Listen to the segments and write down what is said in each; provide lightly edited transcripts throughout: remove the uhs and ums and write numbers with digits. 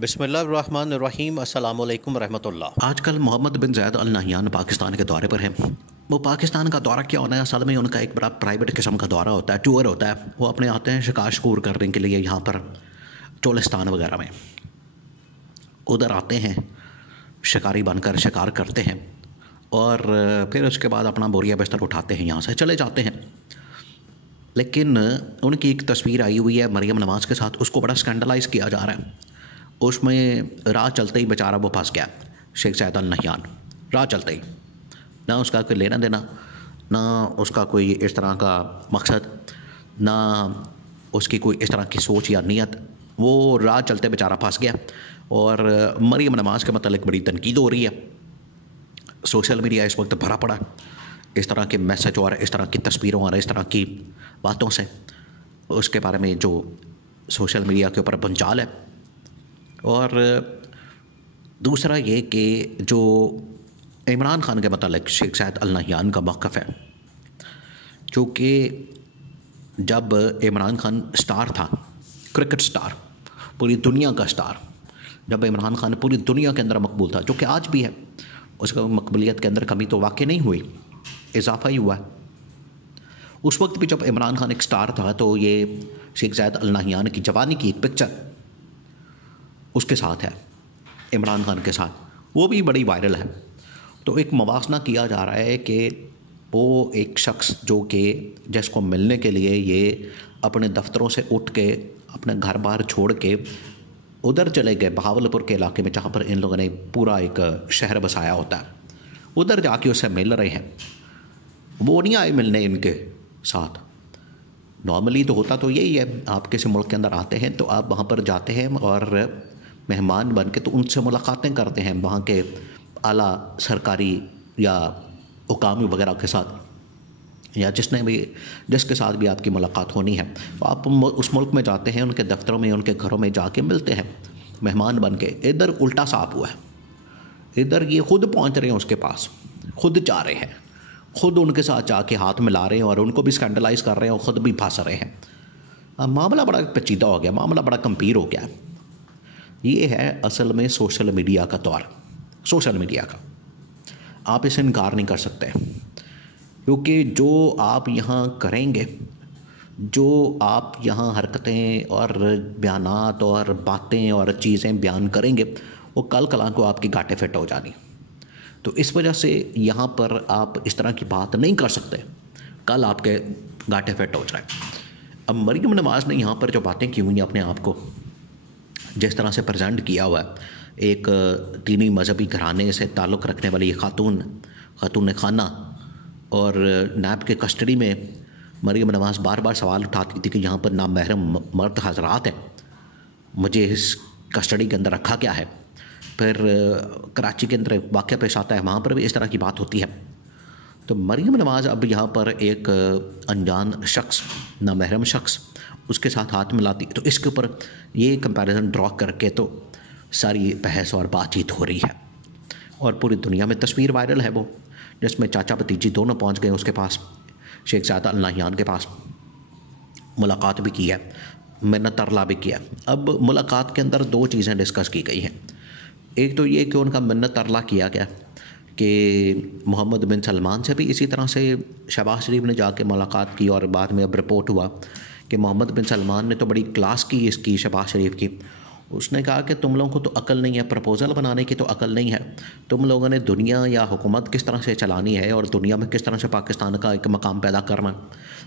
بسم اللہ الرحمن الرحیم۔ السلام علیکم ورحمۃ اللہ۔ آج کل محمد بن زید ال نہیان پاکستان کے دورے پر ہیں۔ وہ پاکستان کا دورہ کیا ہونا ہے؟ اصل میں ان کا ایک بڑا پرائیویٹ قسم کا دورہ ہوتا ہے، ٹور ہوتا ہے۔ وہ اپنے آتے ہیں شکار شکور کرنے کے لیے یہاں پر چولستان وغیرہ میں، ادھر آتے ہیں شکاری بن کر شکار کرتے ہیں، اور پھر اس کے بعد اپنا بوریا بستر اٹھاتے ہیں، یہاں سے چلے جاتے ہیں۔ لیکن ان کی ایک تصویر آئی ہوئی ہے مریم نواز کے ساتھ، اس کو بڑا اسکینڈلائز کیا جا رہا ہے۔ اس میں راہ چلتے ہی بیچارہ وہ پھنس گیا، شیخ زید ال نہیان، راہ چلتے ہی، نہ اس کا کوئی لینا دینا، نہ اس کا کوئی اس طرح کا مقصد، نہ اس کی کوئی اس طرح کی سوچ یا نیت۔ وہ راہ چلتے بیچارہ پھنس گیا، اور مریم نواز کے متعلق بڑی تنقید ہو رہی ہے۔ سوشل میڈیا اس وقت بھرا پڑا ہے اس طرح کے میسج اور اس طرح کی تصویروں اور اس طرح کی باتوں سے، اس کے بارے میں جو سوشل میڈیا کے اوپر بنچال ہے۔ اور دوسرا یہ کہ جو عمران خان کے متعلق شیخ زید ال نہیان کا موقف ہے، چونکہ جب عمران خان سٹار تھا، کرکٹ سٹار، پوری دنیا کا سٹار، جب عمران خان پوری دنیا کے اندر مقبول تھا، جو کہ آج بھی ہے، اس کا مقبولیت کے اندر کمی تو واقع نہیں ہوئی، اضافہ ہی ہوا ہے۔ اس وقت بھی جب عمران خان ایک سٹار تھا تو یہ شیخ زید ال نہیان کی جوانی کی ایک پکچر اس کے ساتھ ہے، عمران خان کے ساتھ، وہ بھی بڑی وائرل ہے۔ تو ایک موازنہ کیا جا رہا ہے کہ وہ ایک شخص جو کہ جس کو ملنے کے لیے یہ اپنے دفتروں سے اٹھ کے اپنے گھر بار چھوڑ کے ادھر چلے گئے بہاولپور کے علاقے میں، جہاں پر ان لوگوں نے پورا ایک شہر بسایا ہوتا ہے، ادھر جا کے اس سے مل رہے ہیں۔ وہ نہیں آئے ملنے ان کے ساتھ، نارملی تو ہوتا تو یہی ہے، آپ کسی ملک کے اندر آتے ہیں تو آپ وہاں پر جاتے ہیں اور مہمان بن کے تو ان سے ملاقاتیں کرتے ہیں، وہاں کے اعلیٰ سرکاری یا حکام وغیرہ کے ساتھ، یا جس کے ساتھ بھی آپ کی ملاقات ہونی ہے، تو آپ اس ملک میں جاتے ہیں، ان کے دفتروں میں، ان کے گھروں میں جا کے ملتے ہیں مہمان بن کے۔ ادھر الٹا صاف ہوا ہے، ادھر یہ خود پہنچ رہے ہیں اس کے پاس، خود جا رہے ہیں، خود ان کے ساتھ جا کے ہاتھ ملا رہے ہیں، اور ان کو بھی اسکینڈلائز کر رہے ہیں، اور خود بھی پھنس رہے ہیں۔ معاملہ بڑا پیچیدہ ہو گیا، معاملہ بڑا کمپیر ہو گیا۔ یہ ہے اصل میں سوشل میڈیا کا دور، سوشل میڈیا کا، آپ اسے انکار نہیں کر سکتے، کیونکہ جو آپ یہاں کریں گے، جو آپ یہاں حرکتیں اور بیانات اور باتیں اور چیزیں بیان کریں گے، وہ کل کل کو آپ کی گاٹے فٹ ہو جانی۔ تو اس وجہ سے یہاں پر آپ اس طرح کی بات نہیں کر سکتے، کل آپ کے گاٹے فٹ ہو جائیں۔ اب مریم نواز نے یہاں پر جو باتیں کی ہوئی ہیں، اپنے آپ کو جس طرح سے پریزنٹ کیا ہوا ہے، ایک دینی مذہبی گھرانے سے تعلق رکھنے والی خاتون خانہ، اور نیب کے کسٹڈی میں مریم نواز بار بار سوال اٹھاتی تھی کہ یہاں پر نامحرم مرد حضرات ہیں، مجھے اس کسٹڈی کے اندر رکھا کیا ہے۔ پھر کراچی کے اندر ایک واقعہ پیش آتا ہے، وہاں پر بھی اس طرح کی بات ہوتی ہے۔ تو مریم نواز اب یہاں پر ایک انجان شخص، نامحرم شخص، اس کے ساتھ ہاتھ ملاتی، تو اس کے اوپر یہ کمپیریزن ڈرا کر کے تو ساری بحث اور بات چیت ہو رہی ہے، اور پوری دنیا میں تصویر وائرل ہے وہ، جس میں چاچا بھتیجی دونوں پہنچ گئے اس کے پاس، شیخ زید ال نہیان کے پاس، ملاقات بھی کی ہے، منت ترلا بھی کیا۔ اب ملاقات کے اندر دو چیزیں ڈسکس کی گئی ہیں۔ ایک تو یہ کہ ان کا منت ترلا کیا گیا کہ محمد بن سلمان سے بھی اسی طرح سے شہباز شریف نے جا کے ملاقات کی، اور بعد میں اب رپورٹ ہوا کہ محمد بن سلمان نے تو بڑی کلاس کی اس کی شہباز شریف کی۔ اس نے کہا کہ تم لوگوں کو تو عقل نہیں ہے، پرپوزل بنانے کی تو عقل نہیں ہے، تم لوگوں نے دنیا یا حکومت کس طرح سے چلانی ہے، اور دنیا میں کس طرح سے پاکستان کا ایک مقام پیدا کرنا ہے،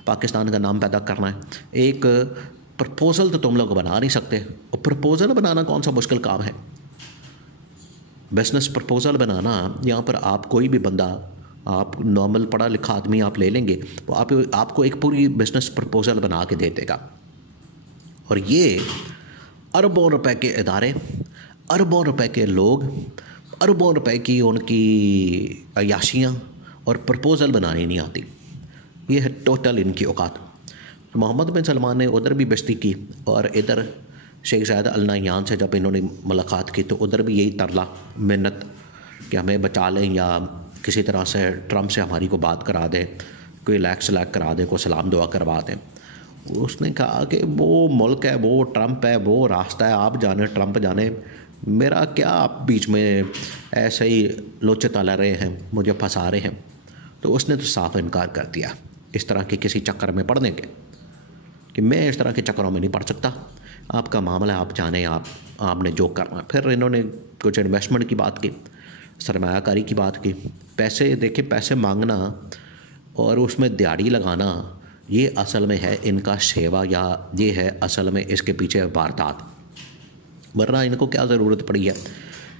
پاکستان کا نام پیدا کرنا ہے، ایک پرپوزل تو تم لوگ بنا نہیں سکتے۔ اور پرپوزل بنانا کون سا مشکل کام ہے؟ بزنس پرپوزل بنانا، یہاں پر آپ کوئی بھی بندہ، آپ نارمل پڑھا لکھا آدمی آپ لے لیں گے، وہ آپ کو ایک پوری بزنس پرپوزل بنا کے دے دے گا، اور یہ اربوں روپے کے ادارے، اربوں روپے کے لوگ، اربوں روپے کی ان کی عیاشیاں، اور پرپوزل بنانی نہیں آتی۔ یہ ہے ٹوٹل ان کی اوقات۔ محمد بن سلمان نے ادھر بھی بستی کی، اور ادھر شیخ زید ال نہیان سے جب انہوں نے ملاقات کی تو ادھر بھی یہی ترلا منت کہ ہمیں بچا لیں، یا کسی طرح سے ٹرمپ سے ہماری کو بات کرا دیں، کوئی لیک سلیک کرا دیں، کوئی سلام دعا کروا دیں۔ اس نے کہا کہ وہ ملک ہے، وہ ٹرمپ ہے، وہ راستہ ہے، آپ جانے ٹرمپ جانے، میرا کیا آپ بیچ میں ایسے ہی لوچے تلا رہے ہیں، مجھے پھنسا رہے ہیں. تو اس نے تو صاف انکار کر دیا اس طرح کے کسی چکر میں پڑنے کے، کہ میں اس طرح کے چکروں میں نہیں پڑ سکتا، آپ کا معاملہ آپ جانیں، آپ نے جو کرنا. پھر انہوں نے کچھ انویسٹمنٹ کی بات کی، سرمایہ کاری کی بات کی. پیسے دیکھیں، پیسے مانگنا اور اس میں دیہڑی لگانا، یہ اصل میں ہے ان کا سیوا، یا یہ ہے اصل میں اس کے پیچھے واردات. ورنہ ان کو کیا ضرورت پڑی ہے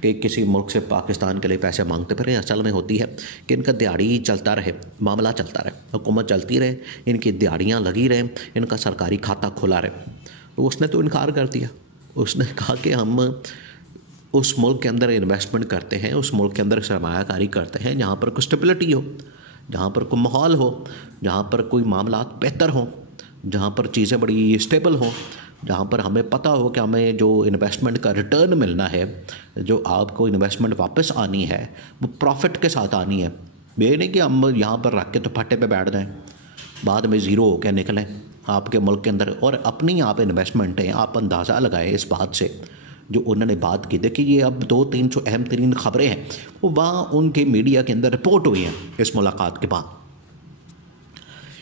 کہ کسی ملک سے پاکستان کے لیے پیسے مانگتے پھریں. اصل میں ہوتی ہے کہ ان کا دیہڑی چلتا رہے، معاملہ چلتا رہے، حکومت چلتی رہے، ان کی دیہڑیاں لگی رہیں، ان کا سرکاری کھاتہ کھلا رہے. تو اس نے تو انکار کر دیا. اس نے کہا کہ ہم اس ملک کے اندر انویسٹمنٹ کرتے ہیں، اس ملک کے اندر سرمایہ کاری کرتے ہیں جہاں پر کوئی اسٹیبلٹی ہو، جہاں پر کوئی ماحول ہو، جہاں پر کوئی معاملات بہتر ہوں، جہاں پر چیزیں بڑی اسٹیبل ہوں، جہاں پر ہمیں پتہ ہو کہ ہمیں جو انویسٹمنٹ کا ریٹرن ملنا ہے، جو آپ کو انویسٹمنٹ واپس آنی ہے، وہ پروفٹ کے ساتھ آنی ہے. یہ نہیں کہ ہم یہاں پر رکھ کے تو پھٹے پہ بیٹھ جائیں، بعد میں زیرو ہو کے نکلیں آپ کے ملک کے اندر. اور اپنی آپ انویسٹمنٹ ہیں، آپ اندازہ لگائیں اس بات سے جو انہوں نے بات کی. دیکھیے یہ اب 2-3 جو اہم ترین خبریں ہیں وہ وہاں ان کے میڈیا کے اندر رپورٹ ہوئی ہیں اس ملاقات کے بعد،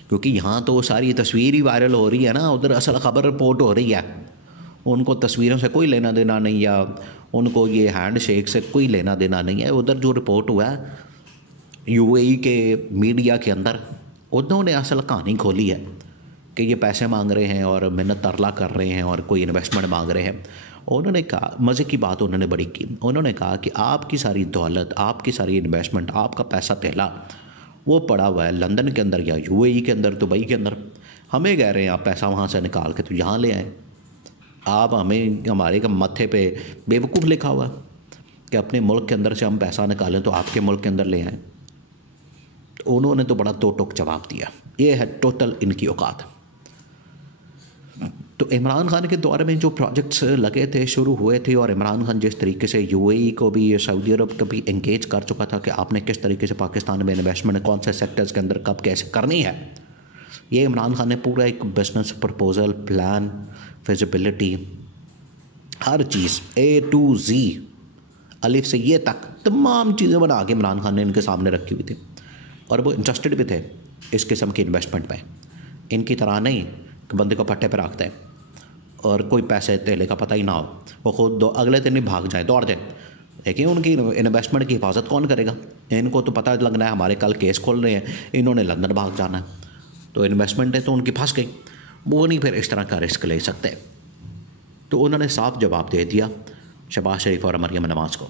کیونکہ یہاں تو ساری تصویر ہی وائرل ہو رہی ہے نا، ادھر اصل خبر رپورٹ ہو رہی ہے. ان کو تصویروں سے کوئی لینا دینا نہیں، یا ان کو یہ ہینڈ شیک سے کوئی لینا دینا نہیں ہے. ادھر جو رپورٹ ہوا ہے UAE کے میڈیا کے اندر، انہوں نے اصل کہانی کھولی ہے کہ یہ پیسے مانگ رہے ہیں اور منت ترلا کر رہے ہیں اور کوئی انویسٹمنٹ مانگ رہے ہیں. انہوں نے کہا، مزے کی بات انہوں نے بڑی کی، انہوں نے کہا کہ آپ کی ساری دولت، آپ کی ساری انویسٹمنٹ، آپ کا پیسہ تھیلا وہ پڑا ہوا ہے لندن کے اندر یا UAE کے اندر، دبئی کے اندر. ہمیں کہہ رہے ہیں آپ پیسہ وہاں سے نکال کے تو یہاں لے آئیں. آپ ہمیں، ہمارے متھے پہ بیوقوف لکھا ہوا کہ اپنے ملک کے اندر سے ہم پیسہ نکالیں تو آپ کے ملک کے اندر لے آئیں. انہوں نے تو بڑا تو ٹوک جواب دیا. یہ ہے ٹوٹل ان کی اوقات. تو عمران خان کے دور میں جو پروجیکٹس لگے تھے، شروع ہوئے تھے، اور عمران خان جس طریقے سے UAE کو بھی، سعودی عرب کو بھی انگیج کر چکا تھا کہ آپ نے کس طریقے سے پاکستان میں انویسٹمنٹ کون سے سیکٹرز کے اندر کب کیسے کرنی ہے، یہ عمران خان نے پورا ایک بزنس پرپوزل، پلان، فیزیبلٹی، ہر چیز A to Z، الف سے یہ تک تمام چیزیں بنا کے عمران خان نے ان کے سامنے رکھی ہوئی تھی. اور وہ انٹرسٹڈ بھی تھے اس قسم کی انویسٹمنٹ میں. ان کی طرح نہیں کہ بندے کو پٹے پہ رکھتے ہیں اور کوئی پیسے تیلے کا پتہ ہی نہ ہو، وہ خود اگلے دن ہی بھاگ جائیں، دوڑ جائیں. لیکن ان کی انویسٹمنٹ کی حفاظت کون کرے گا؟ ان کو تو پتہ لگنا ہے ہمارے کل کیس کھول رہے ہیں، انہوں نے لندن بھاگ جانا ہے. تو انویسٹمنٹیں تو ان کی پھنس گئی، وہ نہیں پھر اس طرح کا رسک لے سکتے. تو انہوں نے صاف جواب دے دیا شہباز شریف اور مریم نواز کو.